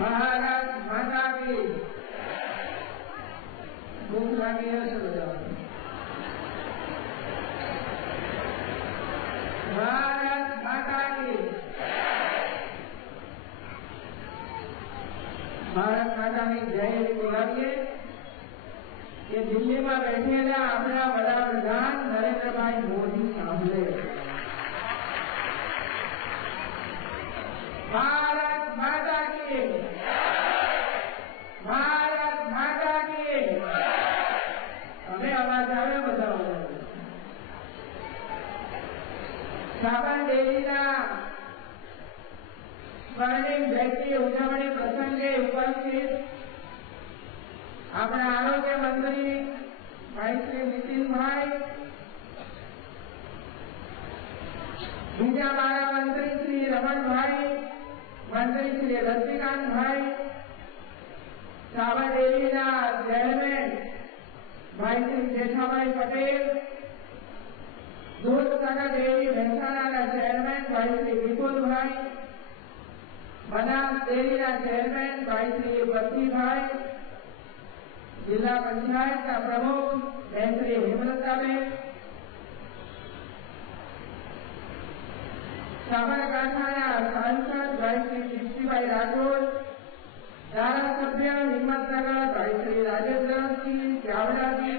ભારત માતા કી ભૂખ લાગી હશે બધા. ભારત માતા કી ભારત માતાની જય બોલાવીએ કે દિલ્હીમાં બેઠેલા આપણા વડાપ્રધાન નરેન્દ્રભાઈ મોદી સાંભળે. ભારત માતા કી ભારત માતા કી. હવે અવાજ આવે બધા. સાબરડેરીના સ્વર્ણિમ જયંતિ ઉજવણી પ્રસંગે ઉપસ્થિત આપણા આરોગ્ય મંત્રી ભાઈ શ્રી નીતિનભાઈ, બીજા મારા મંત્રી શ્રી રમણભાઈ, મંત્રી શ્રી રજનીકાંતભાઈ, સાબરડેરીના ચેરમેન ભાઈ શ્રી જેઠાભાઈ પટેલ, દૂધસાગર ડેરી મહેસાણાના ચેરમેન ભાઈ શ્રી વિપુલભાઈ, બનાસ ડેરીના ચેરમેન ભાઈ શ્રી બત્તીભાઈ, જિલ્લા પંચાયતના પ્રમુખ બેન શ્રી હેમલતાબેન, સાબરકાંઠાના સાંસદ ભાઈ શ્રી જીતુભાઈ રાઠોડ, ધારાસભ્ય હિંમતનગર ભાઈ શ્રી રાજેન્દ્રસિંહ ચાવડાજી,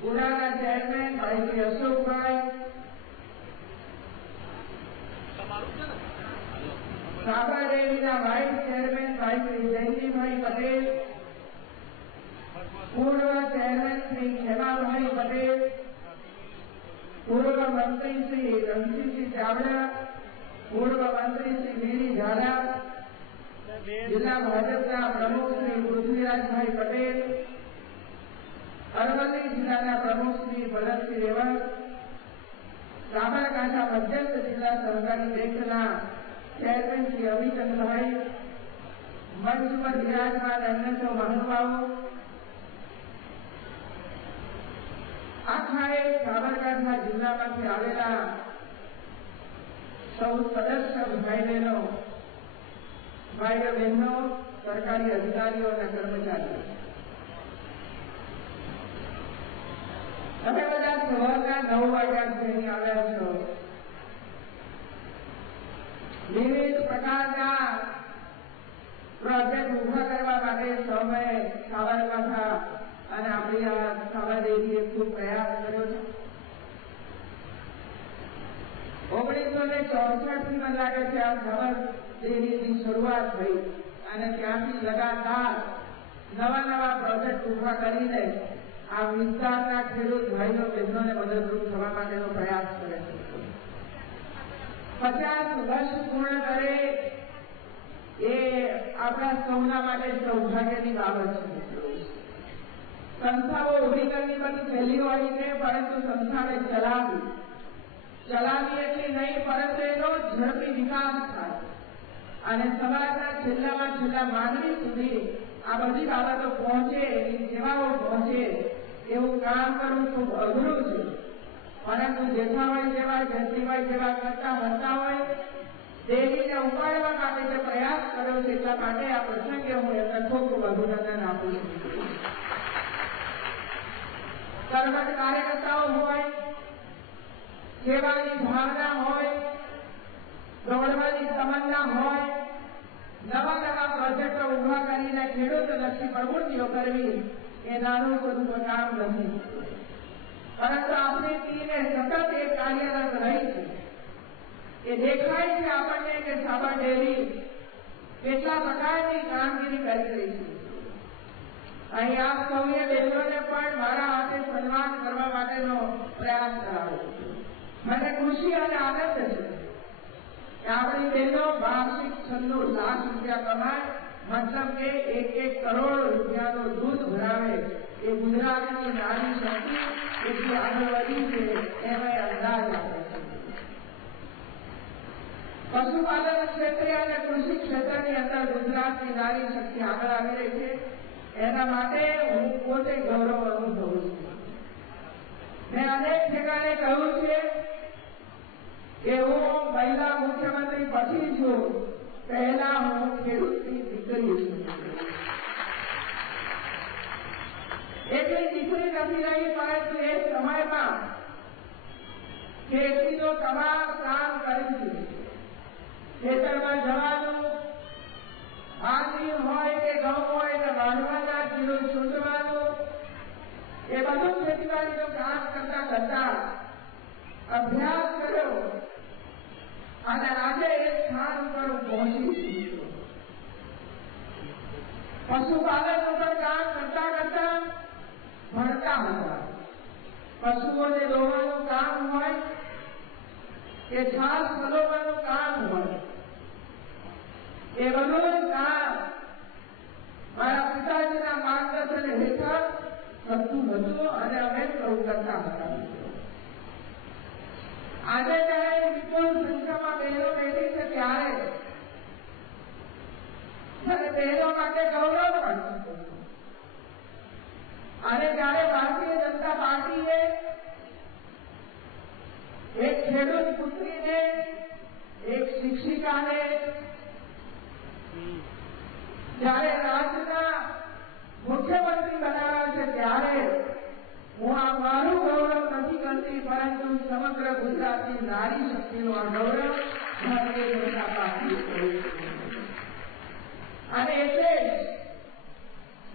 પુરાના ચેરમેન ભાઈ શ્રી અશોકભાઈ, સાબરડેરીના વાઇસ ચેરમેન ભાઈ શ્રી જયંતિભાઈ પટેલ, પૂર્વ ચેરમેન શ્રી ખેમાભાઈ પટેલ, પૂર્વ મંત્રી શ્રી રણજીતસિંહ ચાવડા, પૂર્વ મંત્રી શ્રી વીરી ઝાલા, જિલ્લા ભાજપના પ્રમુખ શ્રી પૃથ્વીરાજભાઈ પટેલ, અરવલ્લી જિલ્લાના પ્રમુખ શ્રી ભરતસિંહ રેવત, સાબરકાંઠા મધ્યસ્થ જિલ્લા સહકારી બેંકના ચેરમેન શ્રી અમિતભાઈ, મંચ પર બિરાજમાન અન્ય સૌ મહાનુભાવો, આખા એક સાબરકાંઠા જિલ્લામાંથી આવેલા સૌ સદસ્ય ભાઈ બહેનો, ભાઈઓ બહેનો, સરકારી અધિકારીઓ અને કર્મચારીઓ, તમે બધા સવારના 9 વાગ્યાથી અહીં આવ્યા છો. વિવિધ પ્રકારના પ્રોજેક્ટ ઉભા કરવા માટે સૌએ સાબરકાંઠા અને આપણી આ સાબરડેરીએ ખૂબ પ્રયાસ કર્યો છે. 1964 થી મને લાગે છે આ સાબરડેરીની શરૂઆત થઈ અને ત્યાંથી લગાતાર નવા પ્રોજેક્ટ ઉભા કરીને આ વિસ્તારના ખેડૂત ભાઈઓ બહેનોને મદદરૂપ થવા માટેનો પ્રયાસ કરે છે. 50 વર્ષ પૂર્ણ કરે એ આપણા સૌના માટે સૌભાગ્યની બાબત છે. સંસ્થાઓ ઉભી કરવી બધી સહેલી હોય છે, પરંતુ સંસ્થાને ચલાવી એટલી નહીં, પરંતુ એનો ઝડપી વિકાસ થાય અને સમાજના છેલ્લામાં છેલ્લા માનવી સુધી આ બધી બાબતો પહોંચે, એની સેવાઓ પહોંચે એવું કામ કરવું ખૂબ અઘરું છે. પરંતુ જેઠાભાઈ જેવા, જયંતિભાઈ જેવા કરતા હોતા હોય, દેવીને ઉપાડવા માટે જે પ્રયાસ કર્યો છે, એટલા માટે આ પ્રસંગે હું એમને ખૂબ અભિનંદન આપું છું. કર્મઠ કાર્યકર્તાઓ હોય, સેવાની ભાવના હોય, દોડવાની તમન્ના હોય, નવા પ્રોજેક્ટો ઉભા કરીને ખેડૂતલક્ષી પ્રવૃત્તિઓ કરવી એ નાનું બધું કામ નથી. પરંતુ આપણી ટીમે સતત એ કાર્યરત રહી છે. એ દેખાય છે આપણને કે સાબરડેરી કેટલા પ્રકારની કામગીરી કરી રહી છે. અહીં આપ સૌએ બહેનોને પણ મારા હાથે સન્માન કરવા માટેનો પ્રયાસ કરાવ્યો. મને ખુશી અને આનંદ છે કે આપણી બહેનો વાર્ષિક 96 લાખ રૂપિયા કમાય, મતલબ કે 1 કરોડ રૂપિયાનું દૂધ ભરાવે. એ ગુજરાતની નારી શક્તિ એટલી આગળ વધી છે એનો અંદાજ આપે છે. પશુપાલન ક્ષેત્રે અને કૃષિ ક્ષેત્રની અંદર ગુજરાતની નારી શક્તિ આગળ આવી રહી છે. એના માટે હું પોતે ગૌરવ અનુભવું છું. મેં અનેક ઠેકાણે કહ્યું છે કે હું મહિલા મુખ્યમંત્રી પછી છું, પહેલા હું ખેડૂતની દીકરી છું. નથી રહી, પરંતુ એ સમયમાં ખેતીનો તમામ કામ કરી ખેતરમાં જવાનું, બાજરી હોય કે ઘઉં હોય કે વાઢવાના જીરું છૂટવાનું, એ બધું ખેતીવાડીનું કામ કરતા કરતા અભ્યાસ કર્યો અને આજે એક સ્થાન ઉપર પહોંચી પશુપાલનનું પણ કામ કરતા કરતા ભણતા હતા. પશુઓને દોવાનું કામ હોય કે છાસ પલોવાનું કામ હોય, એ બધું કામ મારા પિતાજીના માર્ગદર્શન હેઠળ થતું હતું અને અમે શરૂ કરતા હતા. આજે જ્યારે વિપુલ સંખ્યામાં બહેનો બેઠી છે ત્યારે બહેનો માટે ગૌરવ પણ અને જ્યારે ભારતીય જનતા પાર્ટીએ એક ખેડૂત પુત્રીને, એક શિક્ષિકાને જ્યારે રાજ્યના મુખ્યમંત્રી બનાવ્યા છે ત્યારે હું આ મારું ગૌરવ નથી કરતી, પરંતુ સમગ્ર ગુજરાતની નારી શક્તિનું આ ગૌરવ ભારતીય જનતા પાર્ટી કર્યું છે. અને એટલે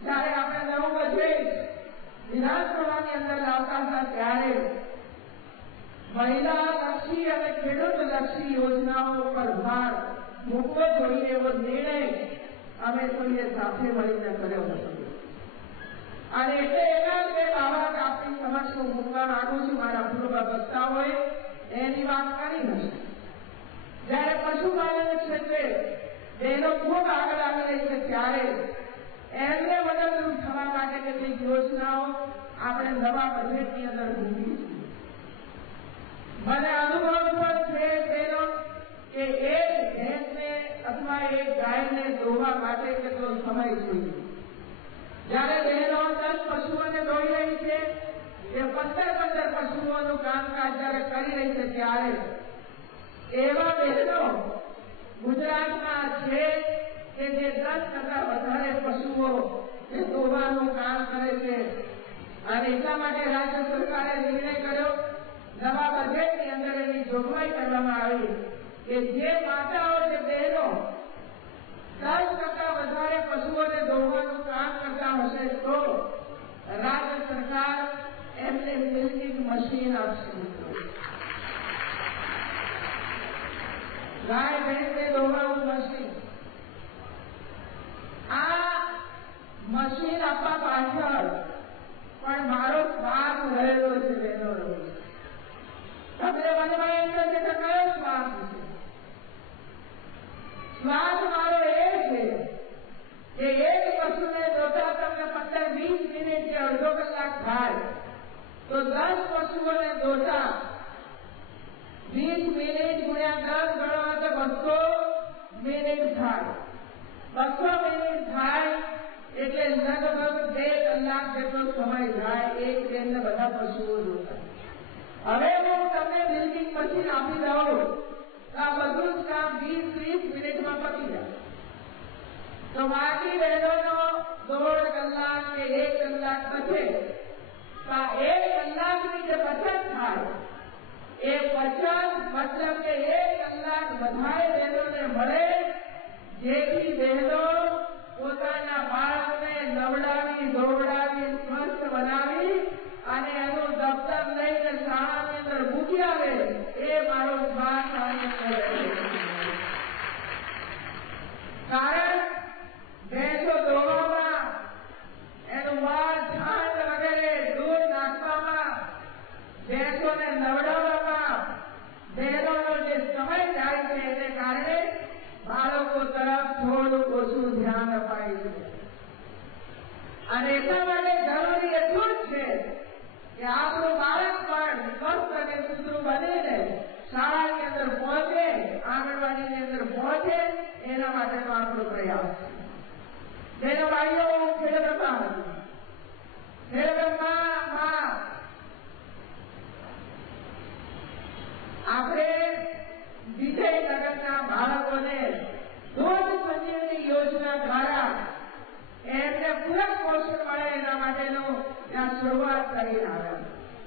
જયારે આપણે 9 બજે વિધાનસભાની અંદર લાવતા હતા ત્યારે મહિલા લક્ષી અને ખેડૂત લક્ષી યોજનાઓ પર ભાર મૂકવો જોઈએ એવો નિર્ણય અમે કોઈએ સાથે મળીને કર્યો હતો. અને એટલે એના બે બાબત આપણી સમક્ષ હું મૂકવા માંગુ છું. મારા પૂર્વ વક્તાઓએ એની વાત કરી હશે. જયારે પશુપાલન ક્ષેત્રે બહેનો ખૂબ આગળ આવી રહી છે ત્યારે એમને મદદરૂપ થવા માટે કેટલીક યોજનાઓ આપણે નવા બજેટની અંદર મૂકી છે. મને અનુભવ પણ છે તેનો કે એક ભેંસને અથવા એક ગાયને દોવા માટે કેટલો સમય જોઈએ. જયારે બહેનો 10 પશુઓને દોઈ રહી છે, એ 15 પશુઓનું કામકાજ જયારે કરી રહી છે ત્યારે એવા બહેનો ગુજરાતમાં છે કે જે 10% વધારે પશુઓ એ દોવાનું કામ કરે છે. અને એટલા માટે રાજ્ય સરકારે નિર્ણય કર્યો, નવા બજેટની અંદર એની જોગવાઈ કરવામાં આવી કે જે માતાઓ છે બહેનો 10% વધારે પશુઓને દોવાનું કામ કરતા હશે તો રાજ્ય સરકાર એમને મિલ્કિંગ મશીન આપશે. ગાય ભેંસને દોવાનું મશીન. આ મશીન આપવા પાછળ પણ મારો સ્વાર્થ રહેલો છે બહેનો. તમને મનમાં એમ થશે કે કયો સ્વાર્થ છે? સ્વાર્થ મારો એ છે કે એક પશુને દોતા તમને 15-20 મિનિટ કે અડધો કલાક થાય તો 10 પશુઓને દોતા 20 મિનિટ ગુણ્યા 10 ગણો તો 200 મિનિટ થાય. 200 મિનિટ થાય એટલે લગભગ 2 કલાક જેટલો સમય જાય એક બેનને બધા પશુઓ દોતા. હવે હું તમને મિલ્કિંગ મશીન આપી દઉં આ બધું જ કામ 20-30 મિનિટમાં પતી જાય તો બાકી બહેનોનો 1.5 કલાક કે 1 કલાક બચે. આ 1 કલાકની જે બચત થાય એ બચત મતલબ કે 1 કલાક બધાએ બહેનોને મળે, જેથી બહેનો પોતાના બાળકને નવડાવી ધોવડાવી સ્વસ્થ બનાવી અને એનું દફતર લઈને શાળાની અંદર મૂકી આવે. એ મારો સ્વાર્થ કારણ ભેંસો દોવામાં, એનું વાળ છાંટ વગેરે દૂધ નાખવામાં, ભેંસોને નવડાવવામાં બહેનોનો જે સમય જાય છે એને કારણે બાળકો તરફ થોડું ઓછું ધ્યાન અપાય છે. અને એટલા માટે જરૂરી એટલું જ છે કે આપણું બાળક પણ સ્વસ્થ અને સુધરું બનીને શાળાની અંદર પહોંચે, આંગણવાડીની અંદર પહોંચે, એના માટેનો આપણો પ્રયાસ છે. બેનો ભાઈઓ, હું ખેડબ્રહ્મા હતી. ખેડબ્રહ્મામાં આપણે વિજયનગરના બાળકોને દૂધ સંજીવની યોજના દ્વારા એમને પૂરક પોષણ મળે એના માટેનું શરૂઆત કરીને આવ્યા.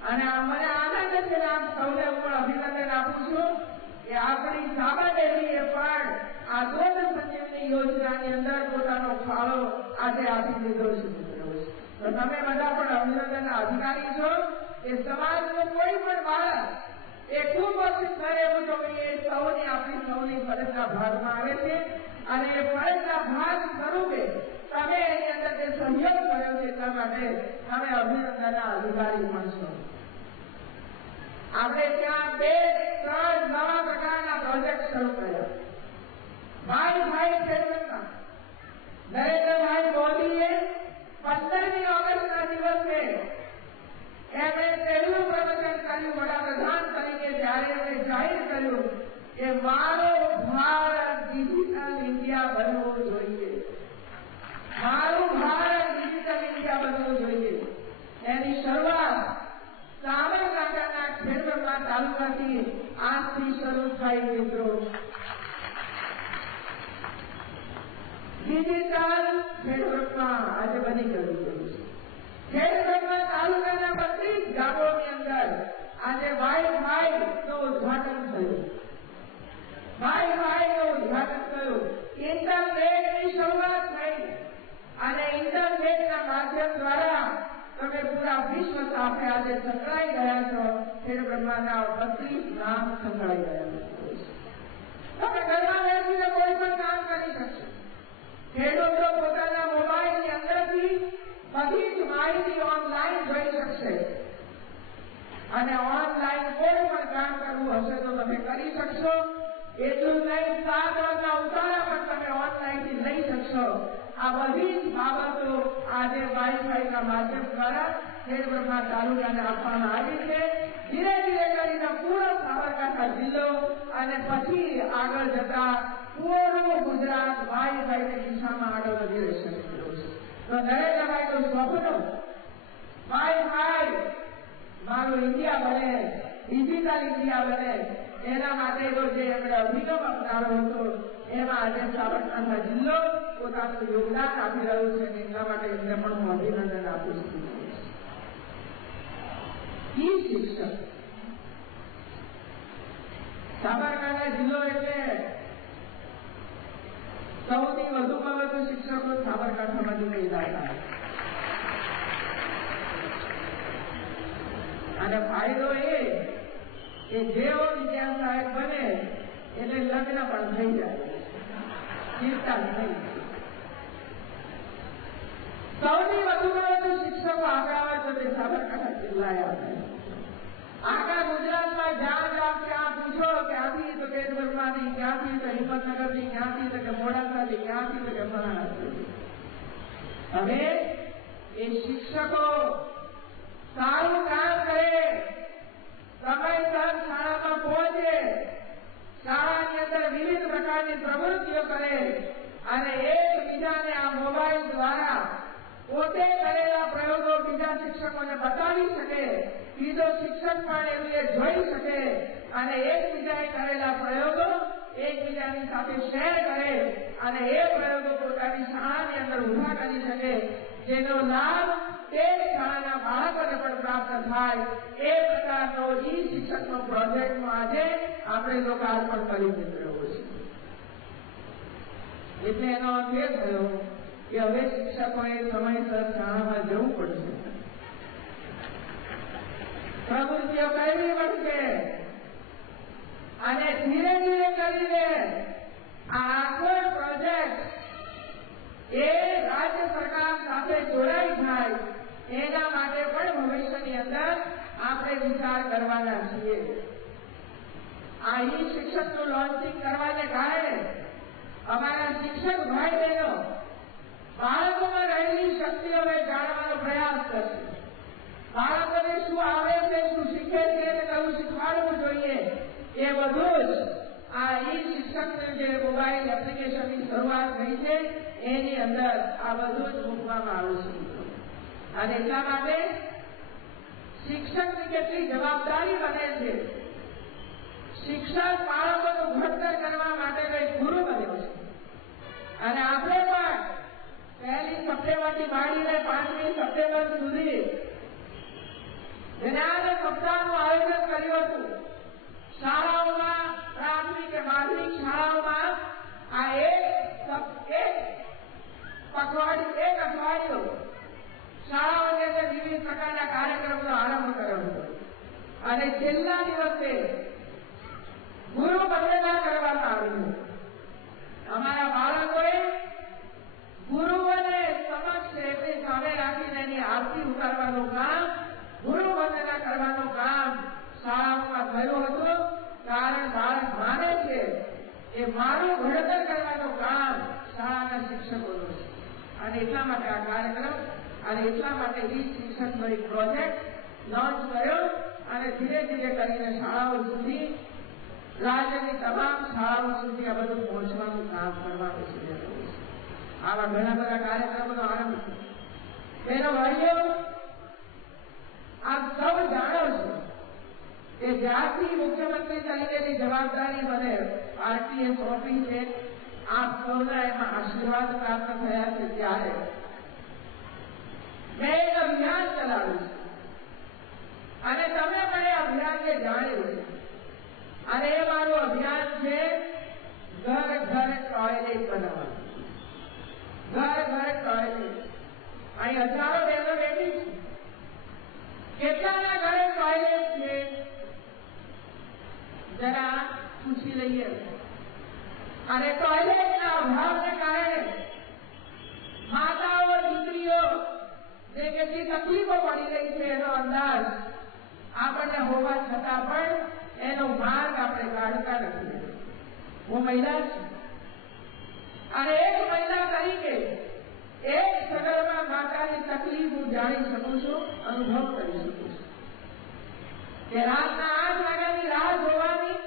અને મને આનંદ છે, આપ સૌને હું અભિનંદન આપું છું કે આપણી સાબરડેરીએ પણ આ દૂધ સંજીવની યોજનાની અંદર પોતાનો ફાળો આજે આપી દીધો છે. તો તમે બધા પણ અભિનંદનના અધિકારી છો. એ સમાજનું કોઈ પણ બાળક એ ખૂબ ઓછું કરે ઉજવણી એ સૌની આપણી સૌની ફરજના ભાગમાં આવે છે. અને એ ફરજના ભાગ સ્વરૂપે તમે એની અંદર જે સહયોગ કર્યો છે એટલા માટે તમે અભિનંદનના અધિકારી પણ છો. આપણે ત્યાં 2-3 નવા પ્રકારના પ્રોજેક્ટ શરૂ કર્યા. ભાઈ ખેડૂતના નરેન્દ્રભાઈ મોદીએ 15મી ઓગસ્ટના દિવસે એમણે પહેલું પ્રવચન કર્યું વડાપ્રધાન તરીકે, જ્યારે એમણે જાહેર કર્યું કે મારો ભારત ડિજિટલ ઇન્ડિયા બનવું જોઈએ, મારું ભારત ડિજિટલ ઇન્ડિયા બનવું જોઈએ. એની શરૂઆત સાબરકાંઠાના ખેડબ્રહ્મા તાલુકાથી આજથી શરૂ થઈ. મિત્રો, ડિજિટલ ખેડબ્રહ્મા આજે બની ગયું છે. ખેડબ્રહ્મા તાલુકાના 32 ગામોની અંદર આજે વાઈફાઈનું ઉદ્ઘાટન થયું. ઇન્ટરનેટની શરૂઆત થઈ અને ઇન્ટરનેટના માધ્યમ દ્વારા તમે પૂરા વિશ્વ સાથે આજે સંકળાઈ ગયા છો. ખેડબ્રહ્માના 32 ગામ સંકળાઈ ગયા છે. તમે ઘરમાં બેસીને કોઈ પણ કામ કરી શકશો. ખેડૂતો પોતાના મોબાઈલની અંદરથી બધી જ માહિતી ઓનલાઈન જોઈ શકશે અને ઓનલાઈન કોઈ પણ કામ કરવું હશે તો તમે કરી શકશો. એટલું નહીં, 7 વાગના ઉતારા પણ તમે ઓનલાઈનથી લઈ શકશો. આ બધી જ બાબતો આજે વાઈફાઈના માધ્યમ દ્વારા ખેડબ્રહ્મા તાલુકાને આપવામાં આવી છે. ધીરે ધીરે કરીને પૂરો સાબરકાંઠા જિલ્લો અને પછી આગળ જતા પૂરું ગુજરાત વાઈફાઈની દિશામાં આગળ વધી રહેશે. તો નરેન્દ્રભાઈનું સ્વપ્ન વાઈફાઈ મારું ઇન્ડિયા બને, ડિજિટલ ઇન્ડિયા બને, એના માટેનો જે એમણે અભિગમ અપનાવ્યો હતો એમાં આજે સાબરકાંઠા જિલ્લો પોતાનું યોગદાન આપી રહ્યું છે. એટલા માટે એમને પણ હું અભિનંદન આપું છું. શિક્ષક સાબરકાંઠા જિલ્લો એટલે સૌથી વધુમાં વધુ શિક્ષકો સાબરકાંઠામાંથી પેદા થાય અને ફાયદો એ કે જેવો વિદ્યા સહાયક બને એટલે લગ્ન પણ થઈ જાય, ચિંતા નહીં. સૌથી વધુમાં વધુ શિક્ષકો આગળ આવે તો તે સાબરકાંઠા જિલ્લાએ આવે. આખા ગુજરાતમાં જ્યાં ક્યાં પૂછો ક્યાંથી તો ખેડબ્રહ્માથી, ક્યાંથી તો હિંમતનગરથી, ક્યાંથી તો કે મોડાસાથી, ક્યાંથી તો કે ફલાણાથી. હવે એ શિક્ષકો સારું કામ કરે, સમયસર શાળામાં પહોંચે, શાળાની અંદર વિવિધ પ્રકારની પ્રવૃત્તિઓ કરે અને એકબીજાને આ મોબાઈલ દ્વારા પોતે કરેલા પ્રયોગો બીજા શિક્ષકોને બતાવી શકે, બીજો શિક્ષક પણ એ જોઈ શકે અને એકબીજાએ કરેલા પ્રયોગો એકબીજાની સાથે શેર કરે અને એ પ્રયોગો પોતાની શાળાની અંદર ઉભા કરી શકે, જેનો લાભ તે શાળાના બાળકોને પણ પ્રાપ્ત થાય. એ પ્રકારનો ઈ શિક્ષકનો પ્રોજેક્ટનો આજે આપણે લોકાર્પણ કરી દીધો છે. એટલે એનો અર્થ એ થયો કે હવે શિક્ષકોએ સમયસર શાળામાં જવું પડશે, પ્રવૃત્તિઓ કરવી પડશે અને ધીરે ધીરે કરીને આ આખો પ્રોજેક્ટ એ રાજ્ય સરકાર સાથે જોડાઈ થાય એના માટે પણ ભવિષ્યની અંદર આપણે વિચાર કરવાના છીએ. આ ઈ શિક્ષકનું લોન્ચિંગ કરવાને કારણે અમારા શિક્ષક ભાઈ બહેનો બાળકોમાં રહેલી શક્તિઓને જાણવાનો પ્રયાસ કરશે. બાળકોને શું આવે છે, શું શીખે છે અને કયું શીખવાડવું જોઈએ, એ બધું જ આ ઈ શિક્ષકની જે મોબાઈલ એપ્લિકેશનની શરૂઆત થઈ છે એની અંદર આ બધું જ મૂકવામાં આવશે. અને એટલા માટે શિક્ષકની કેટલી જવાબદારી બને છે. શિક્ષક બાળકોનું ઘડતર કરવા માટેનો એક ગુરુ બન્યો છે અને આપણે પણ 1લી સપ્ટેમ્બરથી માંડીને 5મી સપ્ટેમ્બર સુધી જ્ઞાન સપ્તાહનું આયોજન કર્યું હતું. શાળાઓમાં, પ્રાથમિક કે માધ્યમિક શાળાઓમાં આ એક અઠવાડિયું શાળાઓની અંદર વિવિધ પ્રકારના કાર્યક્રમનો આરંભ કર્યો હતો. અને છેલ્લા દિવસે ગુરુ વંદના કરવામાં આવી. અમારા બાળકોએ ગુરુઓને સમક્ષ એમની સામે રાખીને એની આરતી ઉતારવાનું કામ, ગુરુ વંદના કરવાનું કામ શાળાઓમાં થયું હતું. કારણ બાળક માને છે એ મારું ઘડતર કરવાનું કામ શાળાના શિક્ષકોનું છે. અને એટલા માટે આ કાર્યક્રમ અને એટલા માટે ઈ શિક્ષકનો એક પ્રોજેક્ટ લોન્ચ કર્યો અને ધીરે ધીરે કરીને શાળાઓ સુધી, રાજ્યની તમામ શાળાઓ સુધી આ બધું પહોંચવાનું કામ કરવાનું છે. આવા ઘણા બધા કાર્યક્રમોનો આરંભ છે. તેનો ભાઈઓ, આપ સૌ જાણો છો કે જ્યારથી મુખ્યમંત્રી તરીકેની જવાબદારી મને પાર્ટીએ સોંપી છે, આપ સૌના એમાં આશીર્વાદ પ્રાપ્ત થયા છે. ત્યારે મેં એક અભિયાન ચલાવ્યું છે અને તમે પણ એ અભિયાનને જાણ્યું છે. અને એ મારું અભિયાન છે ઘર ઘર ટોયલેટ બનાવવાનું. ઘર ઘર ટોયલેટ. અહીં હજારો બહેનો બેઠી છે. કેટલાના ઘરે ટોયલેટ છે જરા પૂછી લઈએ. અને ટોયલેટના અભાવને કારણે માતાઓ, દીકરીઓ જે કેટલી તકલીફો પડી રહી છે એનો અંદાજ આપણને હોવા છતાં પણ એનો માર્ગ આપણે કાઢતા નથી. હું મહિલા છું અને એક મહિલા તરીકે એક સગર્ભા માતાની તકલીફ હું જાણી શકું છું, અનુભવ કરી શકું છું કે રાતના 8 વાગ્યાની રાહ જોવાની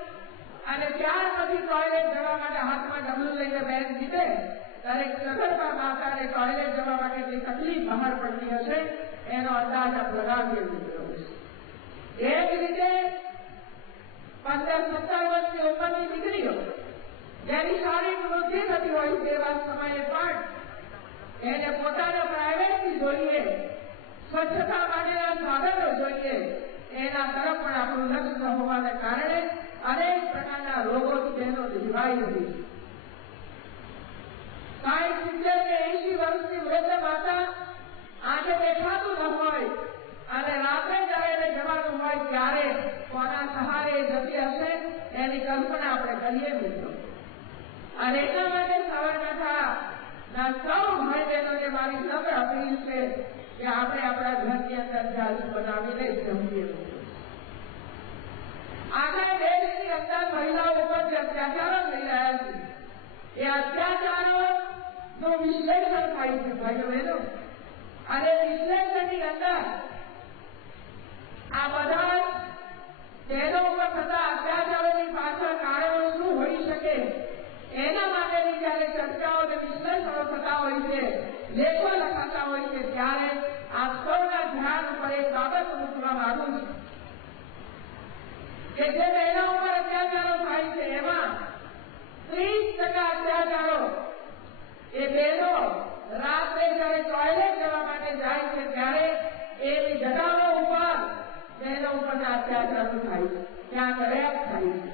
અને ત્યાર પછી ટોયલેટ જવા માટે હાથમાં ડબલું લઈને બેન નીકળે ત્યારે સગર્ભા માતાને ટોયલેટ જવા માટે જે તકલીફ બહાર પડતી હશે એનો અંદાજ આપ લગાવી દીધો છે. એક રીતે 15-17 વર્ષની ઉંમરની દીકરીઓ જેની શારીરિક વૃદ્ધિ થતી હોય તેવા સમયે પણ એને પોતાના પ્રાઇવેટથી જોઈએ, સ્વચ્છતા માટેના સાધનો જોઈએ, એના તરફ પણ આપણું લક્ષ્ય ન હોવાને કારણે અનેક પ્રકારના રોગોથી બહેનો જીવાઈ રહી છે. 60, 70 કે 80 વર્ષની વૃદ્ધ માતા આંખે દેખાતું ન હોય અને રાત્રે જ્યારે એને જવાનું હોય ત્યારે કોના સહારે જતી હશે એની કલ્પના આપણે કરીએ મિત્રો. અને એટલા માટે સાબરકાંઠાના સૌ ભાઈ બહેનોને મારી નમ્ર અપીલ છે કે આપણે આપણા ઘરની અંદર જાજુ બનાવીને જમીએ. આખા દેશની અંદર મહિલાઓ ઉપર જે અત્યાચારો થઈ રહ્યા છે એ અત્યાચારોનું વિશ્લેષણ થાય છે ભાઈઓ બહેનો. અને વિશ્લેષણની અંદર આ બધા બહેનો ઉપર થતા અત્યાચારોની પાછળ કારણો શું હોઈ શકે એના માટેની જયારે ચર્ચાઓ અને વિશ્લેષણો થતા હોય છે, લેખો લખાતા હોય છે, ત્યારે આ સૌના ધ્યાન ઉપર એક બાબત મૂકવા માંગુ છું કે જે બહેનો ઉપર અત્યાચારો થાય છે એમાં 30% અત્યાચારો એ બહેનો રાત્રે જયારે ટોયલેટ જવા માટે જાય છે ત્યારે એની જગાઓ ઉપર બહેનો ઉપરના અત્યાચારો થાય છે. ક્યાંક રેપ થાય છે,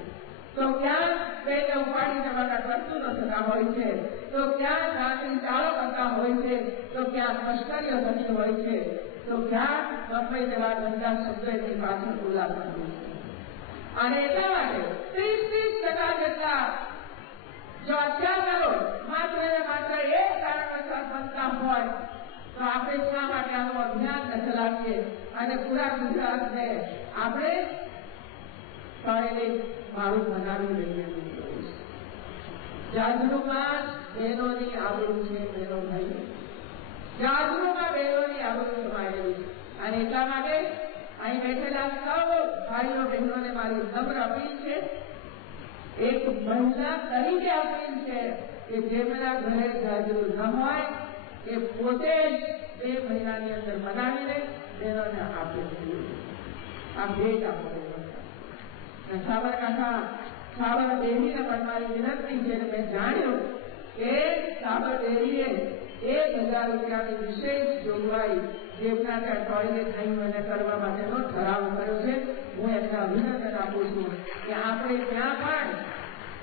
તો ક્યાંક બેને ઉપાડી જવાના પ્રયત્નો થતા હોય છે, તો ક્યાંક રાત્રિ ચાળો કરતા હોય છે, તો ક્યાંક મશ્કરીઓ થતી હોય છે, તો ક્યાંક ગમે તેવા ગંદા શબ્દો એની પાછળ બોલાતા હોય છે. અને એટલા માટે 30% જેટલા જો અત્યાચારો માત્ર ને માત્ર એક કારણોસર બનતા હોય તો આપણે શા માટે આનું અભિયાન ચલાવીએ અને પૂરા ગુજરાતને આપણે ટોયલેટ વાળું બનાવી લઈએ. જાજરૂમાં બહેનોની આબરૂ છે, બહેનો ભાઈઓ, જાજરૂમાં બહેનોની આબરૂ સમાયેલી છે. અને એટલા માટે અહીં બેઠેલા સૌ ભાઈઓ બહેનોને મારી નમ્ર અપીલ છે, એક મહિલા તરીકે અપીલ છે કે જેમના ઘરે જાજરૂ ન હોય એ પોતે જ 2 મહિનાની અંદર બનાવીને બહેનોને આપે છે. આ ભેટ આપે. સાબરકાંઠા સાબર ડેરીને પણ મારી વિનંતી છે. મેં જાણ્યું કે સાબર ડેરીએ 1000 રૂપિયાની વિશેષ જોગવાઈ એમના ત્યાં ટોયલેટ નહીં અને કરવા માટેનો ઠરાવ કર્યો છે. હું એમને અભિનંદન આપું છું કે આપણે ત્યાં પણ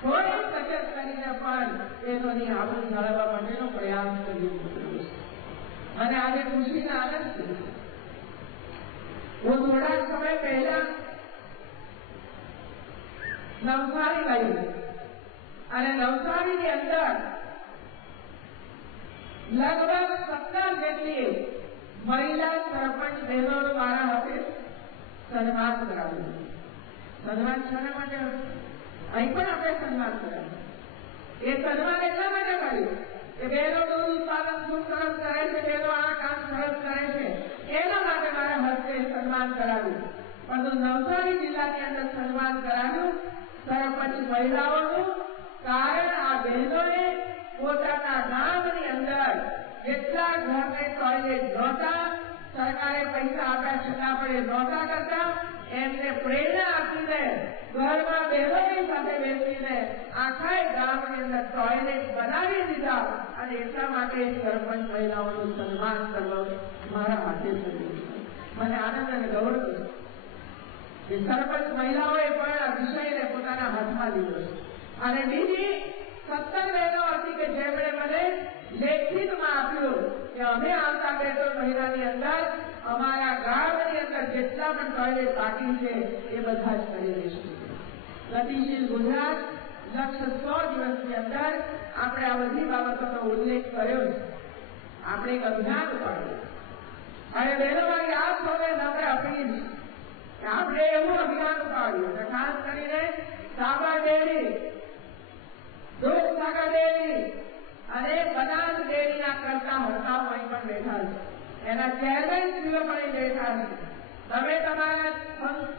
થોડી બચત કરીને પણ એનોની આબરૂ જાળવવા માટેનો પ્રયાસ કરવો પડ્યો છે. અને આજે ખુશીના આનંદ છે. હું થોડા સમય પહેલા નવસારી ગઈ અને નવસારીની અંદર લગભગ 17 જેટલી મહિલા સરપંચ બહેનો મારા હાથે સન્માન કરાવ્યું. સન્માન શાના માટે? અહીં પણ આપણે સન્માન કરાવ્યું. એ સન્માન એટલા માટે કર્યું કે બહેનો દૂધ ઉત્પાદન ખૂબ સરસ કરે છે, બહેનો આ કામ સરસ કરે છે, એના માટે મારા હસ્તે સન્માન કરાવ્યું. પરંતુ નવસારી જિલ્લાની અંદર સન્માન કરાવ્યું સરપંચ મહિલાઓનું. કારણ આ બહેનોએ પોતાના ગામની અંદર જેટલા ઘરને ટોયલેટ નહોતા, સરકારે પૈસા આપ્યા છતાં પણ એ નહોતા કરતા, એમને પ્રેરણા આપીને ઘરમાં બહેનોની સાથે બેસીને આખા ગામની અંદર ટોયલેટ બનાવી દીધા. અને એટલા માટે સરપંચ મહિલાઓનું સન્માન કરવા મારા હાથે થયું. મને આનંદ અને ગૌરવ છે કે સરપંચ મહિલાઓએ પણ આ વિષયને પોતાના હાથમાં લીધો છે. અને બીજી 17 બહેનો હતી કે જેમણે મને લેખિતમાં આપ્યું કે અમે આવતા 2-3 મહિનાની અંદર અમારા ગામની અંદર જેટલા પણ ટોયલેટ બાકી છે એ બધા જ કરી દઈશું. ગતિશીલ ગુજરાત લક્ષ્ય 100 દિવસની અંદર આપણે આ બધી બાબતોનો ઉલ્લેખ કર્યો છે. આપણે એક અભિયાન ઉપાડ્યું અને બહેનો મારી આ સૌને નમ્ર અપીલ છે કે આપણે એવું અભિયાન ઉપાડ્યું અને ખાસ કરીને સાબર ડેરી, દૂધ સાગર ડેરી અને બનાસ ડેરીના કરતા હડતાઓ અહીં પણ બેઠા છે. એના ચેરમેનશ્રીઓ પણ બેઠા છે. તમે તમારા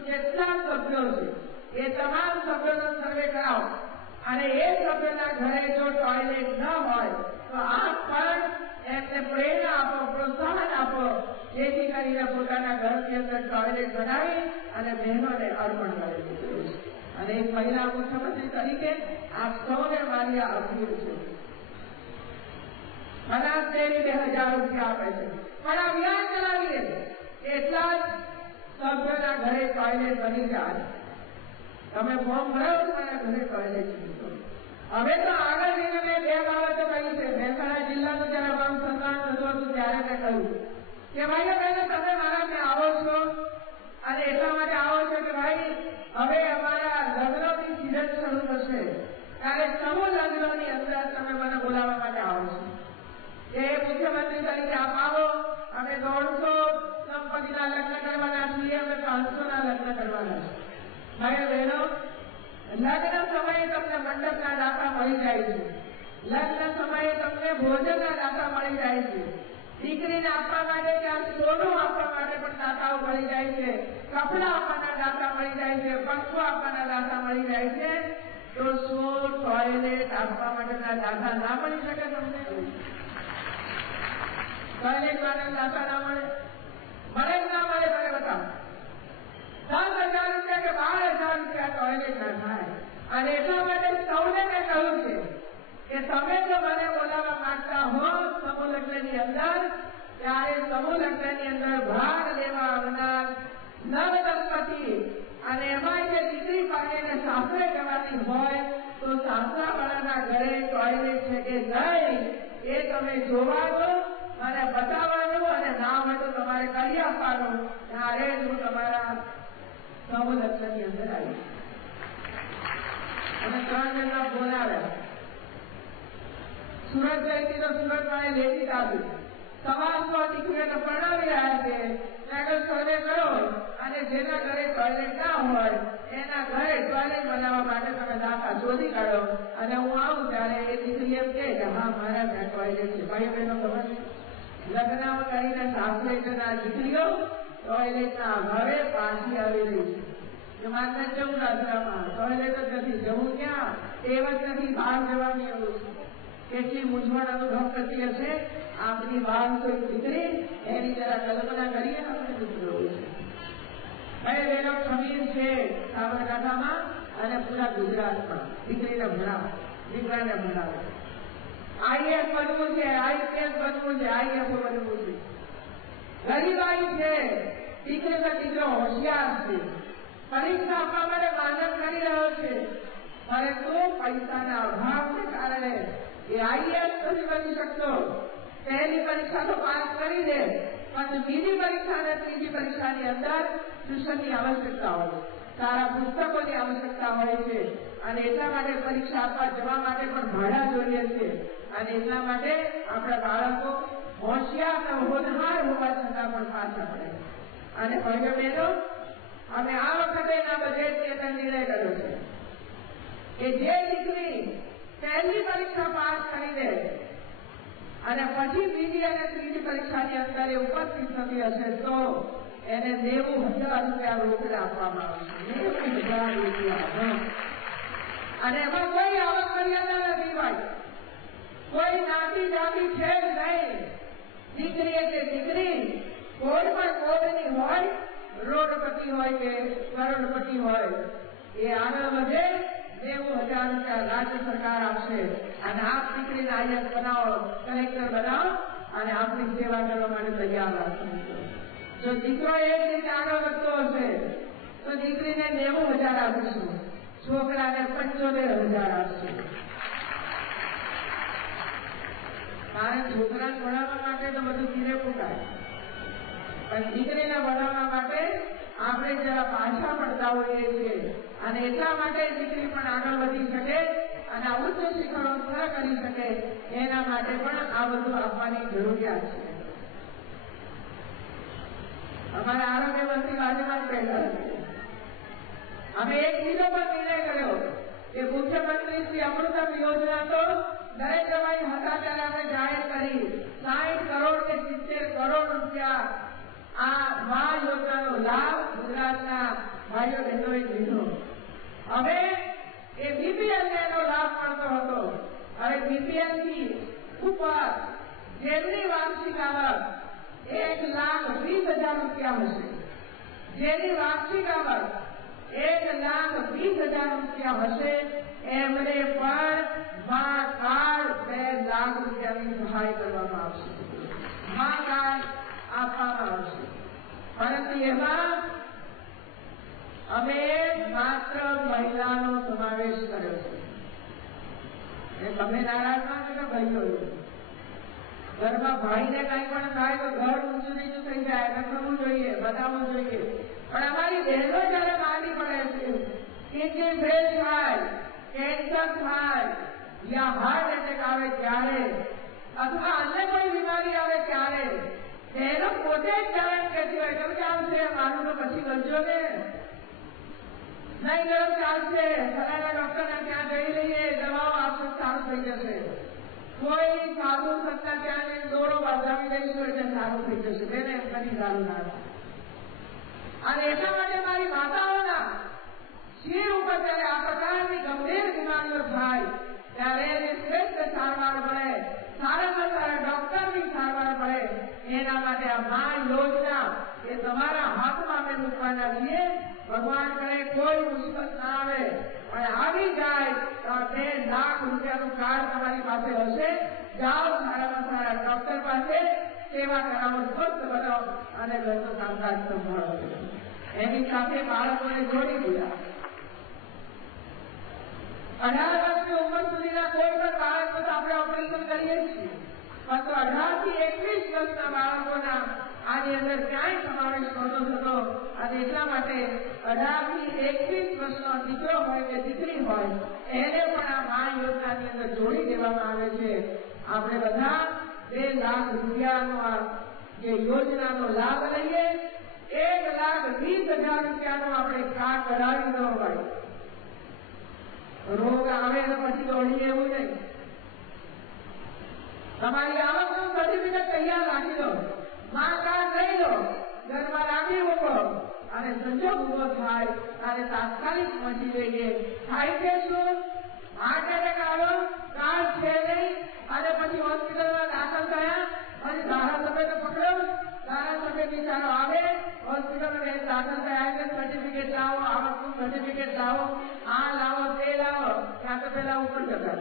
જેટલા સભ્યો છે એ તમામ સભ્યોનો સર્વે કરાવો અને એ સભ્યોના ઘરે જો ટોયલેટ ન હોય તો આપ પણ એમને પ્રેરણા આપો, પ્રોત્સાહન આપો, જેથી કરીને પોતાના ઘરની અંદર ટોયલેટ બનાવી અને બહેનોને અર્પણ કરે. અને એક મહિલા મુખ્યમંત્રી તરીકે આપ સૌને મારી આ અપીલ છે. બનાસ ડેરી 2000 રૂપિયા આપે છે, પણ અભિયાન ચલાવીએ એટલા જ સભ્યોના ઘરે ટોયલેટ બની જાય. તમે ફોર્મ ભરાવો તમારા ઘરે ટોયલેટ. હવે તો આગળ જઈને મેં 2 બાબતો કહી છે. મહેસાણા જિલ્લાનું જયારે ગામ સન્માન થતું હતું ત્યારે મેં કહ્યું કે ભાઈઓ બહેનો તમે મારા ત્યાં આવો છો અને એટલા માટે આવો છો કે ભાઈ હવે અમારા લગ્નની સિઝન શરૂ થશે ત્યારે સમૂહ લગ્નની અંદર તમે મને બોલાવવા માટે આવો છો. એ મુખ્યમંત્રી તરીકે આપ આવો, અમે 150 દંપતીના લગ્ન કરવાના છીએ, અમે 500ના લગ્ન કરવાના છીએ. ભાઈઓ બહેનો, લગ્ન સમયે તમને મંડપના દાતા મળી જાય છે, લગ્ન સમયે તમને ભોજનના દાતા મળી જાય છે, દીકરીને આપવા માટે ત્યાં સોનું આપવા માટે પણ દાતાઓ મળી જાય છે, કપડા આપવાના દાતા મળી જાય છે, પંખો આપવાના દાતા મળી જાય છે. તો શું ટોયલેટ આપવા માટેના દાતા ના મળી શકે? તમને ટોયલેટ માટે દાતા ના મળે? મળે જ ના મળે? મને બતાવો. 10,000 રૂપિયા કે 12,000 રૂપિયા ટોયલેટ ના થાય. અને એટલા માટે સૌને મેં કહ્યું છે કે તમે જો મને બોલાવવા માંગતા હો સમૂહ લગ્નની અંદર, ત્યારે સમૂહ લગ્નની અંદર ભાગ લેવા આવનાર નવ દંપતી અને એમાં જે દીકરી પાણીને સાસરે જવાની હોય તો સાસરાવાળાના ઘરે ટોયલેટ છે કે નહીં એ તમે જોવાનું અને બતાવવાનું, અને ના હોય તો તમારે કરી આપવાનું. ત્યારે જ હું તમારા સમૂહ લગ્નની અંદર આવી. અને 3 જણના ફોન આવ્યા. સુરત ગઈ હતી તો સુરત વાળે લેખિત આપ્યું 100 દીકરીઓને પરણાવી રહ્યા છે, ત્યાં સર્વે કરો અને જેના ઘરે ટોયલેટ ના હોય એના ઘરે ટોયલેટ બનાવવા માટે તમે દાખલા શોધી કાઢો, અને હું આવું ત્યારે એ દીકરી એમ કે હા મારા ત્યાં ટોયલેટ છે. ભાઈ બહેનો ખબર છે, લગ્ન કરીને સાસરે જનાર દીકરીઓ ટોયલેટના અભાવે પાછી આવી રહી છે. મારે જવું દાદરામાં ટોયલેટ જ નથી, જવું ક્યાં? ટેવ જ નથી બહાર જવાની. એવું છે કેટલી મૂંઝવણ અનુભવ કરતી હશે આપણી બહાર કોઈ દીકરી, એની જરા કલ્પના કરીએ આપણે દીકરીઓ છે. ભાઈ બહેનો, ખમીર છે સાબરકાંઠામાં અને પૂરા ગુજરાતમાં દીકરીને ભણાવો, દીકરાને ભણાવો. IAS બનવું છે, IPS બનવું છે, IFO બનવું છે. ગરીબાઈ છે, દીકરો હોશિયાર છે, પરીક્ષા આપવા માટે મહેનત કરી રહ્યો છે, પરંતુ પૈસાના અભાવને કારણે એ આઈએએસ નથી બની શકતો. પહેલી પરીક્ષા તો પાસ કરી દે, પણ બીજી પરીક્ષા અને ત્રીજી પરીક્ષાની અંદર ટ્યુશનની આવશ્યકતા હોય, સારા પુસ્તકોની આવશ્યકતા હોય છે, અને એટલા માટે પરીક્ષા આપવા જવા માટે પણ ભાડા જોઈએ છે. અને એટલા માટે આપણા બાળકો હોશિયાર અને હોનહાર હોવા છતાં પણ પાછા પડે. અને ભાઈઓ બહેનો, અમે આ વખતે એના બજેટની અંદર નિર્ણય કર્યો છે કે જે દીકરી પહેલી પરીક્ષા પાસ કરી દે અને પછી બીજી અને ત્રીજી પરીક્ષાની અંદર એ ઉપસ્થિત થતી હશે તો એને 90,000 રૂપિયા રોકડ આપવામાં આવશે. 90,000 રૂપિયા. અને એમાં કોઈ આવક મર્યાદા નથી ભાઈ, કોઈ નાતી જાતિ છે જ નહીં. દીકરી એટલે દીકરી, કોઈ પણ કોડની હોય, રોડપતિ હોય કે કરોડપતિ હોય, એ આગળ વધે 90,000 રૂપિયા રાજ્ય સરકાર આપશે. અને આપ દીકરીને આઈએસ બનાવો, કલેક્ટર બનાવો અને આપની સેવા કરવા માટે તૈયાર રાખો. જો દીકરો એ જ રીતે આગળ વધતો હશે તો દીકરીને 90,000 આપીશું, છોકરાને 75,000 આપશું. કારણ છોકરાને ભણાવવા માટે તો બધું ધીરે ફૂટાય, પણ દીકરીને ભણાવવા માટે આપણે જરા પાછા પડતા હોઈએ છીએ. અને એટલા માટે દીકરી પણ આગળ વધી શકે અને આ ઉચ્ચ શિખરો પૂરા કરી શકે, એના માટે પણ આ બધું આપવાની જરૂરિયાત છે. અમારા આરોગ્ય મંત્રી બાજુમાં જ બેઠા છે. અમે એક બીજો પણ નિર્ણય કર્યો કે મુખ્યમંત્રી શ્રી અમૃતમ યોજના તો નરેન્દ્રભાઈ હતા ત્યારે આપણે જાહેર કરી 60 કરોડ કે 70 કરોડ રૂપિયા આ મા યોજનાનો લાભ ગુજરાતના ભાઈઓ બહેનોએ લીધો. હવે એ બીપીએલને એનો લાભ મળતો હતો. હવે બીપીએલ થી ઉપર જેમની વાર્ષિક આવક 1,20,000 રૂપિયા હશે, જેની વાર્ષિક આવક 1,20,000 રૂપિયા હશે, એમને પણ મા કાર્ડ 2 લાખ રૂપિયાની સહાય કરવામાં આવશે. મા કાર્ડ આપવામાં આવશે. પરંતુ એમાં અમે માત્ર મહિલાનો સમાવેશ કર્યો છે. તમે નારાજ ના છો કે ભાઈઓ, ઘરમાં ભાઈને કઈ પણ થાય તો ઘર ઊંચું નીચું થઈ જાય, થવું જોઈએ, બતાવવું જોઈએ. પણ અમારી બહેનો જયારે માંડી પડે છે, કિડની ફેલ થાય, કેન્સર થાય, યા હાર્ટ એટેક આવે ત્યારે, અથવા અન્ય કોઈ બીમારી આવે ત્યારે બહેનો પોતે જ જાણ કહેતી હોય કેમ ચાલશે, મારું તો પછી કરજો ને, નહીં ગરમ ચાલશે, ફલાણા ડોક્ટરના ત્યાં જઈ લઈએ, દવાઓ આપશે, સારું થઈ જશે. કોઈ સાધુ સત્તા ત્યાં જઈને દોરો બાંધાવી દઈશું એટલે સારું થઈ જશે. તેને એમ કદી સારું ના થાય. અને એટલા માટે મારી માતાઓના શિર ઉપર જ્યારે આ પ્રકારની ગંભીર બીમારીઓ થાય ત્યારે એને શ્રેષ્ઠ સારવાર મળે, સારામાં સારા ડોક્ટરની સારવાર મળે, એના માટે આ મા યોજના એ તમારા હાથમાં અમે મૂકવાના છીએ. ભગવાન કરે કોઈ મુશ્કેલ ના આવે, પણ આવી જાય તો 2 લાખ રૂપિયાનું કાર્ડ તમારી પાસે હશે. જાઓ સારામાં સારા ડોક્ટર પાસે, સેવા કરાવો, સ્વસ્થ બનો અને ઘરનું કામકાજ સંભાળો. એની સાથે બાળકોને જોડી દીધા. 18 વર્ષની ઉંમર સુધીના કોઈ પણ બાળકો તો આપણે ઓપરેશન કરીએ છીએ, પરંતુ 18 થી 21 વર્ષના બાળકોના આની અંદર ક્યાંય સમાવેશ નહોતો થતો. અને એટલા માટે 18 થી 21 વર્ષનો દીકરો હોય કે દીકરી હોય એને પણ આ મા યોજનાની અંદર જોડી દેવામાં આવે છે. આપણે બધા 2 લાખ રૂપિયાનો આ જે યોજનાનો લાભ લઈએ, 1,20,000 રૂપિયાનો આપણે કાર્ડ કઢાવી દો ભાઈ. રોગ આવે તો પછી દોડીએ એવું નહીં. તમારી આવકનું સર્ટિફિકેટ તૈયાર રાખી દો, મા કાર્ડ લઈ લો, ઘરમાં રાખી મૂકો, અને સંજોગ ઉભો થાય અને તાત્કાલિક પહોંચી જઈએ. થાય છે શું? હાર્ટ એટેક આવ્યો, કાર્ડ છે નહીં, અને પછી હોસ્પિટલમાં દાખલ થયા, પછી ધારાસભ્ય તો પકડ્યો, ધારાસભ્ય બિચારો આવે, હોસ્પિટલમાં દાખલ થયા, સર્ટિફિકેટ લાવો, આવકનું સર્ટિફિકેટ લાવો, આ લાવો, તે લાવો, ત્યાં તો પેલા ઉપર જતા.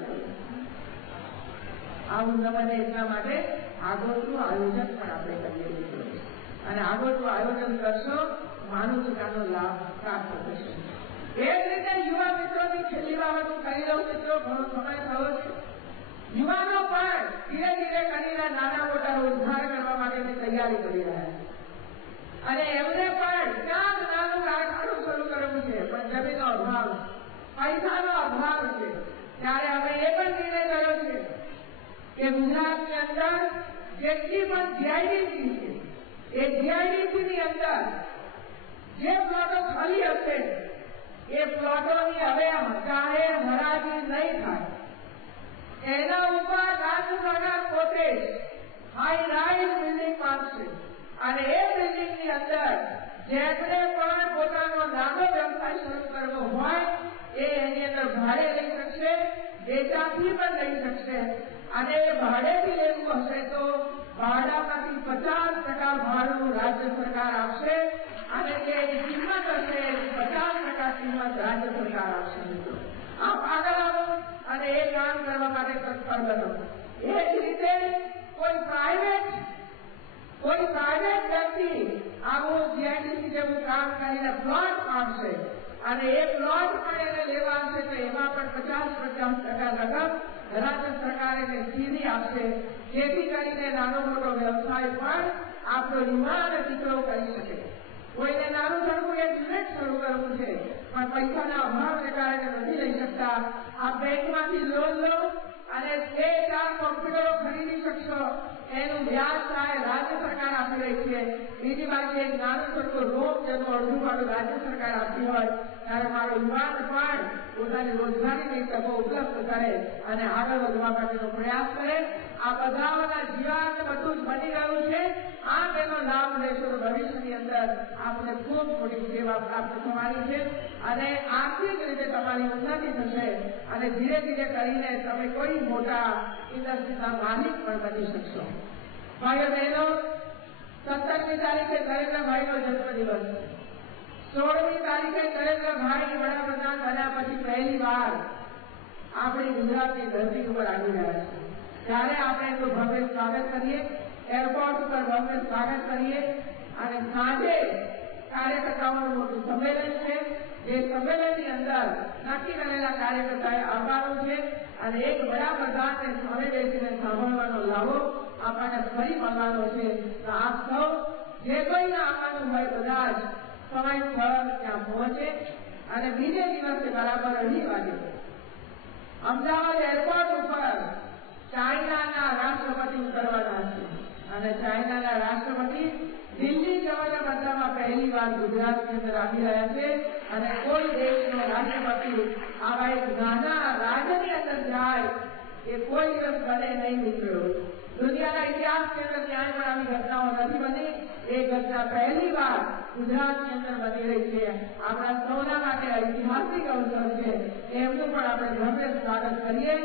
આવું ન બને એટલા માટે આગળનું આયોજન પણ આપણે કરીએ છીએ. અને આગળનું આયોજન કરશો, માનું છું કે આનો લાભ પ્રાપ્ત થશે. એ જ રીતે યુવા મિત્રોની છેલ્લી બાબત હું કહી દઉં. મિત્રો, ઘણો સમય થયો છે. યુવાનો પણ ધીરે ધીરે કરીને નાના મોટા રોજગાર કરવા માટેની તૈયારી કરી રહ્યા છે. અને એમને પણ ક્યાંક નાનું કારખાનું શરૂ કરવું છે, પણ જમીનનો અભાવ, પૈસાનો અભાવ છે. ત્યારે અમે એ પણ નિર્ણય કર્યો છે કે ગુજરાતની અંદર જેટલી પણ જીઆઈડીસી છે, એ જીઆઈડીસી ની અંદર જે પ્લોટો ખાલી હશે એ પ્લોટોની હવે જાહેર હરાજી નહીં થાય. એના ઉપર રાજ્ય સરકાર પોતે હાઈ રાઇઝ બિલ્ડિંગ બાંધશે અને એ બિલ્ડિંગની અંદર જેમને પણ પોતાનો નાનો વ્યવસાય શરૂ કરવો હોય એ એની અંદર ભાડે લઈ શકશે, વેચાથી પણ લઈ શકશે. અને એ ભાડેથી લેવું હશે તો ભાડામાંથી 50% ભાડું રાજ્ય સરકાર આપશે અને જે કિંમત હશે 50% કિંમત રાજ્ય સરકાર આપશે. આપ આગળ આવો અને એ કામ કરવા માટે તત્પર બનો. એ જ રીતે કોઈ પ્રાઇવેટ વ્યક્તિ આવું જીઆઈડીસી જેવું કામ કરીને પ્લોટ પાડશે અને એ પ્લોટ પણ એને લેવા આવશે તો એમાં પણ 50% રકમ રાજ્ય સરકાર એને સીધી આપશે, જેથી કરીને નાનો મોટો વ્યવસાય પણ આપણો યુવાન દીકરો કરી શકે. કોઈને નાનું ધડકું એક યુનિટ શરૂ કરવું છે પણ પૈસાના અભાવને કારણે નથી લઈ શકતા. આ બેંકમાંથી લોન લો અને 2-4 કોમ્પ્યુટરો ખરીદી શકશો. એનું વ્યાજ થાય રાજ્ય સરકાર આપી રહી છે. બીજી બાજુ એક નાનું ધડકું રોપ જેનું અડધું વાળું રાજ્ય સરકાર આપતી હોય ત્યારે મારો યુવાન પણ પોતાની રોજગારીની તકો ઉપલબ્ધ કરે અને આગળ વધવા માટેનો પ્રયાસ કરે. આ બધાના જીવન બધું જ બની રહ્યું છે. આ તેનો લાભ લેશો તો ભવિષ્યની અંદર આપને ખૂબ મોટી સેવા પ્રાપ્ત થવાની છે અને આર્થિક રીતે તમારી ઉન્નતિ થશે અને ધીરે ધીરે કરીને તમે કોઈ મોટા ઇન્ડસ્ટ્રીના માલિક પણ બની શકશો. ભાઈઓ બહેનો, 17મી તારીખે નરેન્દ્રભાઈનો જન્મદિવસ, 16મી તારીખે નરેન્દ્રભાઈ વડાપ્રધાન બન્યા પછી પહેલી વાર આપણી ગુજરાતની ધરતી ઉપર આવી રહ્યા છે. ત્યારે આપણે એનું ભવ્ય સ્વાગત કરીએ, એરપોર્ટ ઉપર ભવ્ય સ્વાગત કરીએ અને સાંજે કાર્યકર્તાઓનું મોટું સંમેલન છે. જે સંમેલનની અંદર નક્કી કરેલા કાર્યકર્તાએ આવવાનું છે અને એક વડાપ્રધાનને સામે બેસીને સાંભળવાનો લાવો આપણને ફરી મળવાનો છે. તો આપ સૌ જે કોઈને આવવાનું હોય બધા જ સમય પર ત્યાં પહોંચે અને બીજે દિવસે બરાબર 2:30 વાગે અમદાવાદ એરપોર્ટ ઉપર ચાઇનાના રાષ્ટ્રપતિ ઉતરવાના છે અને ચાઇનાના રાષ્ટ્રપતિ દિલ્હી જવાના બદલામાં પહેલી વાર ગુજરાતની અંદર આવી રહ્યા છે અને કોઈ દેશનો રાષ્ટ્રપતિ આવા એક નાના રાજ્યની અંદર જાય એ કોઈ દિવસ બને નહીં. મિત્રો, દુનિયાના ઇતિહાસની અંદર ક્યાંય પણ આવી ઘટનાઓ નથી બની. એ ઘટના પહેલી વાર ગુજરાતની અંદર બની રહી છે. આપણા સૌના માટે ઐતિહાસિક અવસર છે. એમનું પણ આપણે ભવ્ય સ્વાગત કરીએ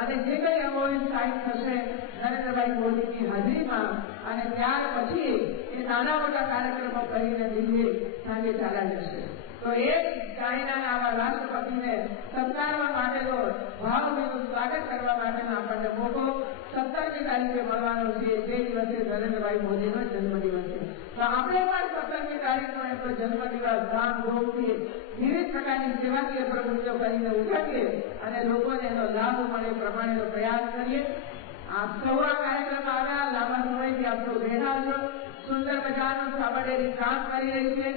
અને જે કંઈ અમોલ સાઇન થશે નરેન્દ્રભાઈ મોદીની હાજરીમાં અને ત્યાર પછી એ નાના મોટા કાર્યક્રમો કરીને દિલ્હી સાંજે ચાલ્યા જશે. તો એ ચાઇનાના આવા રાષ્ટ્રપતિને સત્કારવા માટેનો ભાવભીનું સ્વાગત કરવા માટેનો આપણને મોકો 17મી તારીખે મળવાનો છે. જે દિવસે નરેન્દ્રભાઈ મોદીનો જન્મદિવસ છે. તો આપણે પણ 17મી તારીખનો એમનો જન્મદિવસ ધામધૂમથી વિવિધ પ્રકારની સેવાકીય પ્રવૃત્તિઓ કરીને ઉજવીએ અને લોકોને એનો લાભ મળે પ્રમાણેનો પ્રયાસ કરીએ. આપ સૌ આ કાર્યક્રમ આવ્યા, લાંબા સમયથી આપ સૌ બેઠા છો. સુંદર મજાનું સાબરડેરી કામ કરી રહી છે.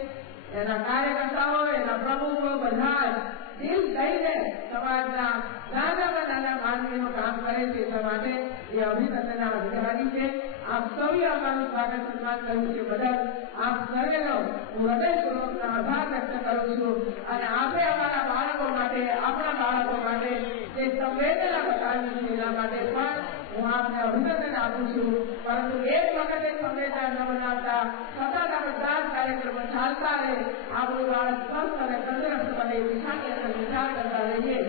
એના કાર્યકર્તાઓ, એના પ્રમુખો બધા જ દિલ દઈને સમાજના નાનામાં નાના માનવીનું કામ કરે છે. એટલા માટે એ અભિનંદનના અધિકારી છે. આપ સૌએ અમારું સ્વાગત સન્માન કર્યું છે બદલ આપ સર્વેનો હું હૃદયપૂર્વક આભાર વ્યક્ત કરું છું અને આપણે અમારા બાળકો માટે, આપણા બાળકો માટે જે સંવેદના બતાવી છે એના માટે પણ હું આપને અભિનંદન આપું છું. પરંતુ એક વખતે સંવેદના ન બનાવતા સતત આ બધા કાર્યક્રમો ચાલતા રહે, આપણું બાળક સ્વસ્થ અને તંદુરસ્ત બને દિશાની અંદર વિચાર કરતા રહીએ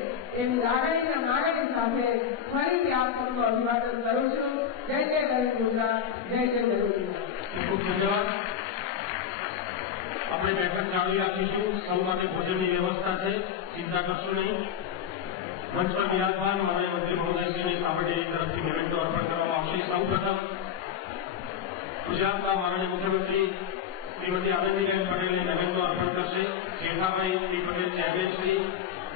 એવી લાગણી અને માગણી સાથે ફરીથી આપ સૌનું અભિવાદન કરું છું. જય જય ગરીબ ગુજરાત, જય જય ગરીબ ગુજરાત. ખૂબ ધન્યવાદ. આપણે બેઠક ચાલુ રાખીશું. સૌ માટે ભોજનની વ્યવસ્થા છે, ચિંતા કરશો નહીં. મંચ પર બિરાજમાન માનનીય મંત્રી મહોદયશ્રીની સાબરડેરી તરફથી મેમેન્ટો અર્પણ કરવામાં આવશે. સૌ પ્રથમ ગુજરાતના માનનીય મુખ્યમંત્રી શ્રીમતી આનંદીબેન પટેલને મેમેન્ટો અર્પણ કરશે. Jethabhai Shri Patel chairman Shri,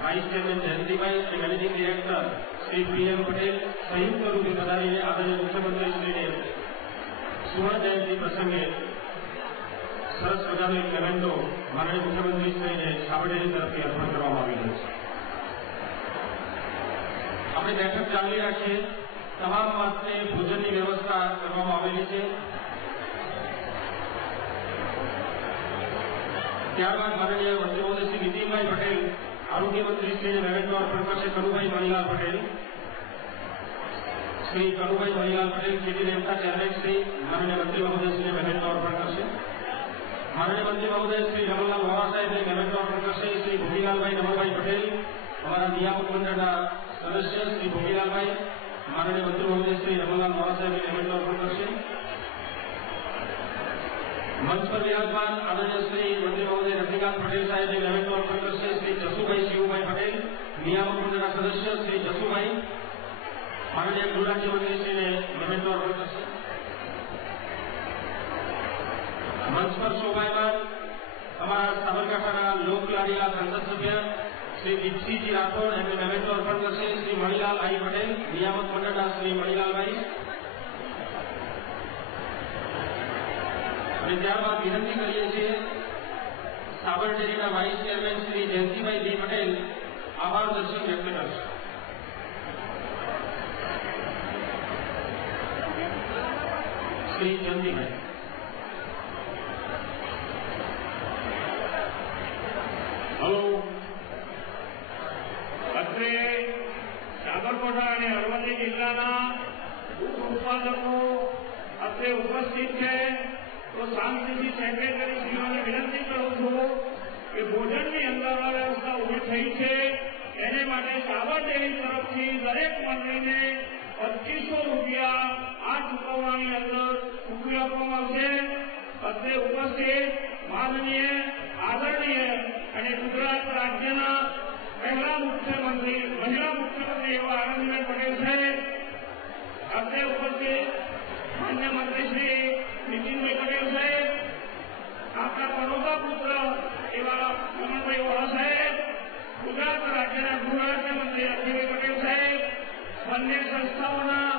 vice chairman Jayantibhai અને managing director Shri PM Patel સંયુક્ત રૂપે પધારીને આદરણીય મુખ્યમંત્રીશ્રીને સુવર્ણ જયંતિ પ્રસંગે સરસ મજાનો એક મેમેન્ટો માનનીય મુખ્યમંત્રીશ્રીને સાબરડેરી તરફથી અર્પણ કરવામાં આવી રહ્યો છે. આપણે બેઠક ચાલી રાખીએ. તમામ માટે ભોજનની વ્યવસ્થા કરવામાં આવેલી છે. ત્યારબાદ માનનીય મંત્રી મહોદય શ્રી નીતિનભાઈ પટેલ આરોગ્ય મંત્રીશ્રીને મેમેન્ટો અર્પણ કરશે. કનુભાઈ મણીલાલ પટેલ, શ્રી કનુભાઈ મણીલાલ પટેલ ખેતી રેમતા ચેરમેન શ્રી માનનીય મંત્રી મહોદયશ્રીને મેમેન્ટો અર્પણ કરશે. માનનીય મંત્રી મહોદય શ્રી રમણલાલ વોરા સાહેબને મેમેન્ટો અર્પણ કરશે. શ્રી ભોગીલાલભાઈ નમોભાઈ પટેલ, અમારા નિયામક મંડળના સદસ્ય શ્રી ભોગીલાલભાઈ માનનીય મંત્રી મહોદય શ્રી રમણલાલ વોરા સાહેબને મેમેન્ટો અર્પણ કરશે. મંચ પર વિરાજમાન આદરણીય શ્રી મંત્રી મહોદય રજનીકાંત પટેલ સાહેબને મેમેન્ટો અર્પણ કરશે. શ્રી જસુભાઈ શિવભાઈ પટેલ, નિયામક મંડળના સદસ્ય શ્રી જસુભાઈ માનનીય ગૃહ રાજ્યમંત્રીશ્રીને મેમેન્ટો અર્પણ કરશે. મંચ પર શોભાયમાન અમારા સાબરકાંઠાના લોકલાડીલા સંસદ સભ્ય શ્રી દીપસિંહજી રાઠોડ એમને મેમેન્ટો અર્પણ કરશે. શ્રી મણીલાલ આઈ પટેલ, નિયામક મંડળના શ્રી મણીલાલભાઈ. અને ત્યારબાદ વિનંતી કરીએ છીએ સાબરડેરીના વાઇસ ચેરમેન શ્રી જયંતિભાઈ બી પટેલ આભાર દર્શન વ્યક્ત કરશે. શ્રી જયંતિભાઈ. હલો, અત્રે સાબરકાંઠા અને અરવલ્લી જિલ્લાના દૂધ ઉત્પાદકો અત્રે ઉપસ્થિત છે. તો શાંતિથી સેક્રેટરીશ્રીઓને વિનંતી કરું છું કે ભોજનની અંદર વ્યવસ્થા ઉભી થઈ છે એને માટે સાબરડેરી તરફથી દરેક મંડળીને 2500 રૂપિયા આ ચૂકવણાની અંદર ચૂકવી આપવામાં આવશે. અત્રે ઉપસ્થિત માનનીય આદરણીય અને ગુજરાત રાજ્યના પહેલા મુખ્યમંત્રી, મહિલા મુખ્યમંત્રી એવા આનંદીબેન પટેલ સાહેબ, અત્રે ઉપસ્થિત માન્ય મંત્રી શ્રી નીતિનભાઈ પટેલ સાહેબ, આપણા કનોતા પુત્ર એવા રમણભાઈ વોરા સાહેબ, ગુજરાત રાજ્યના ગૃહ રાજ્યમંત્રી અજયભાઈ પટેલ સાહેબ, બંને સંસ્થાઓના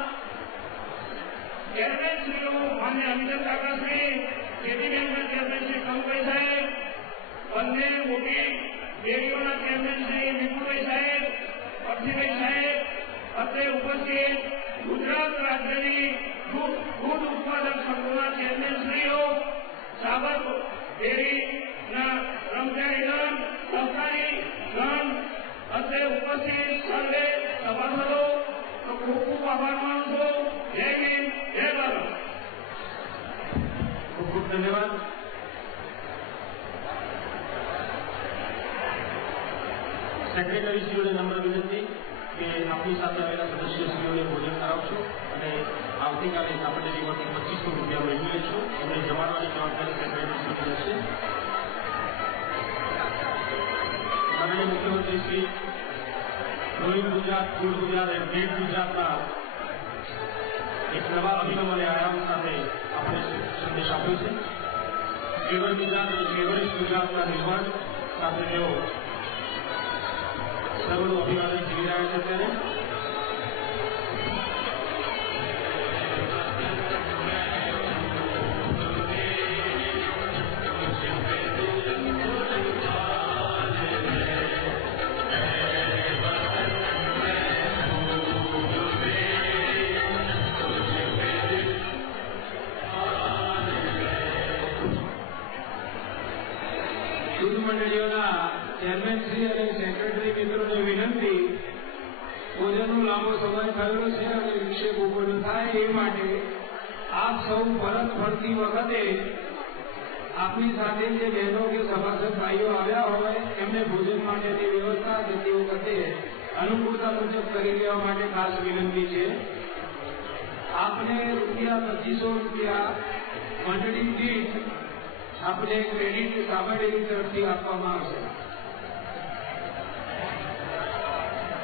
ચેરમેનશ્રીઓ માન્ય અમિતાભ કાકાશ્રી, ખેતી બેંકના ચેરમેન શ્રી કનુભાઈ સાહેબ, બંને મોટી ડેરીઓના ચેરમેન શ્રી વિપુલભાઈ સાહેબ, અક્ષયભાઈ સાહેબ, અત્રે ઉપસ્થિત ગુજરાત રાજ્યની દૂધ ઉત્પાદક સંઘોના ચેરમેનશ્રીઓ, સાબરડેરીના કર્મચારીગણ, સહકારીગણ, અત્રે ઉપસ્થિત સર્વે સભાસદો, તો ખૂબ ખૂબ આભાર માનું છું. જય હિન્દ, જય ભારત. ખૂબ ખૂબ ધન્યવાદ. સેક્રેટરીશ્રીઓને નમ્ર વિનંતી કે આપની સાથે આવેલા સદસ્યશ્રીઓને ભોજન કરાવશો અને આવતીકાલે સાબરડેરીમાંથી 2500 રૂપિયા મેળવી લેશો. એમને જમાડવાની જવાબદારી સેક્રેટરીશ્રી રહેશે. માનનીય મુખ્યમંત્રી શ્રી રોહિત ગુજરાત, ફૂડ ગુજરાત અને ગ્રેટ ગુજરાતના એક નવા અભિનવ અને આયામ સાથે આપણે સંદેશ આપ્યો છે. ફ્લેવર ગુજરાત અને ફ્લેવરિશ ગુજરાતના નિર્માણ સાથે તેઓ સર્વનું અભિવાદન જીવી રહ્યા છે. ત્યારે દૂધ મંડળીઓના ચેરમેનશ્રી અને સેક્રેટરી મિત્રોને વિનંતી, ભોજનનો લાંબો સમય થયેલો છે અને વિક્ષેપ ઉભો ન થાય એ માટે આપ સૌ પરત ફરતી વખતે આપની સાથે જે બહેનો કે સભાસદ ભાઈઓ આવ્યા હોય એમને ભોજન માટેની વ્યવસ્થા થતી વખતે અનુકૂળતા મુજબ કરી લેવા માટે ખાસ વિનંતી છે. આપને રૂપિયા 2500 મંડળી દીઠ આપને ક્રેડિટ સાબરડેરી તરફથી આપવામાં આવશે.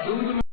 દૂધ